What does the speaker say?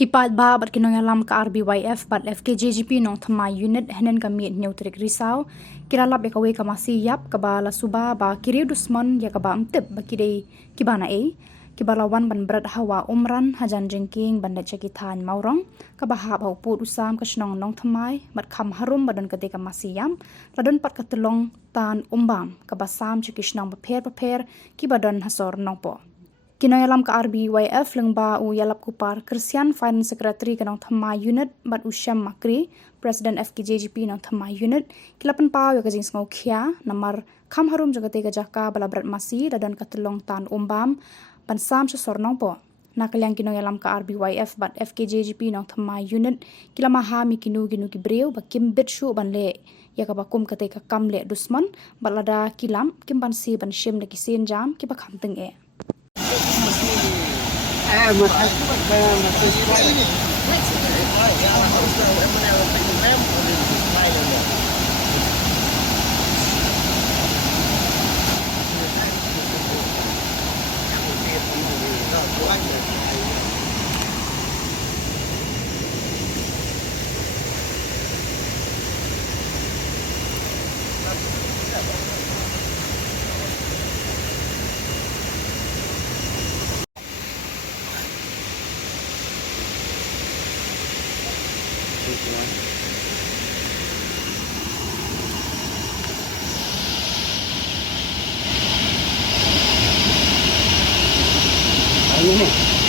Kipat ba bat kinong alam ka RBYF bat FKJGP nong thamai unit henen kami neutrik risau kiralap ya kawe ka masiyap ka ba la suba ba kiriu dusman ya ka ba amtip ba kidei kibana kibalawan ban berat hawa umran hajan jengking ban da cekitan maurong ka ba ha bau put usam ka snong nong thamai mat kham harum badan ka de ka masiyam ladon pat ka telong tan umbam ka ba sam cekisnong ba pher ki badan hasor nong po Kinayalam ka RBYF lengba u yalap kupar Christian Finance Secretary kanong thamai unit bat Usham Makri President FKJGP nong thamai unit kilapan pau ya kajing ngau khia namar kham harum jagate ka jaka balabrat masi dadan katelong tan umbam ban sam sa sornong po nakalyang kinayalam ka RBYF bat FKJGP nong thamai unit kilama ha mi kinu ki breu ba kim bit shu ban le ya ka bakum kate ka kam le dusman balada kilam kim ban si ban shim le ki sen jam ki ba kham teng Ini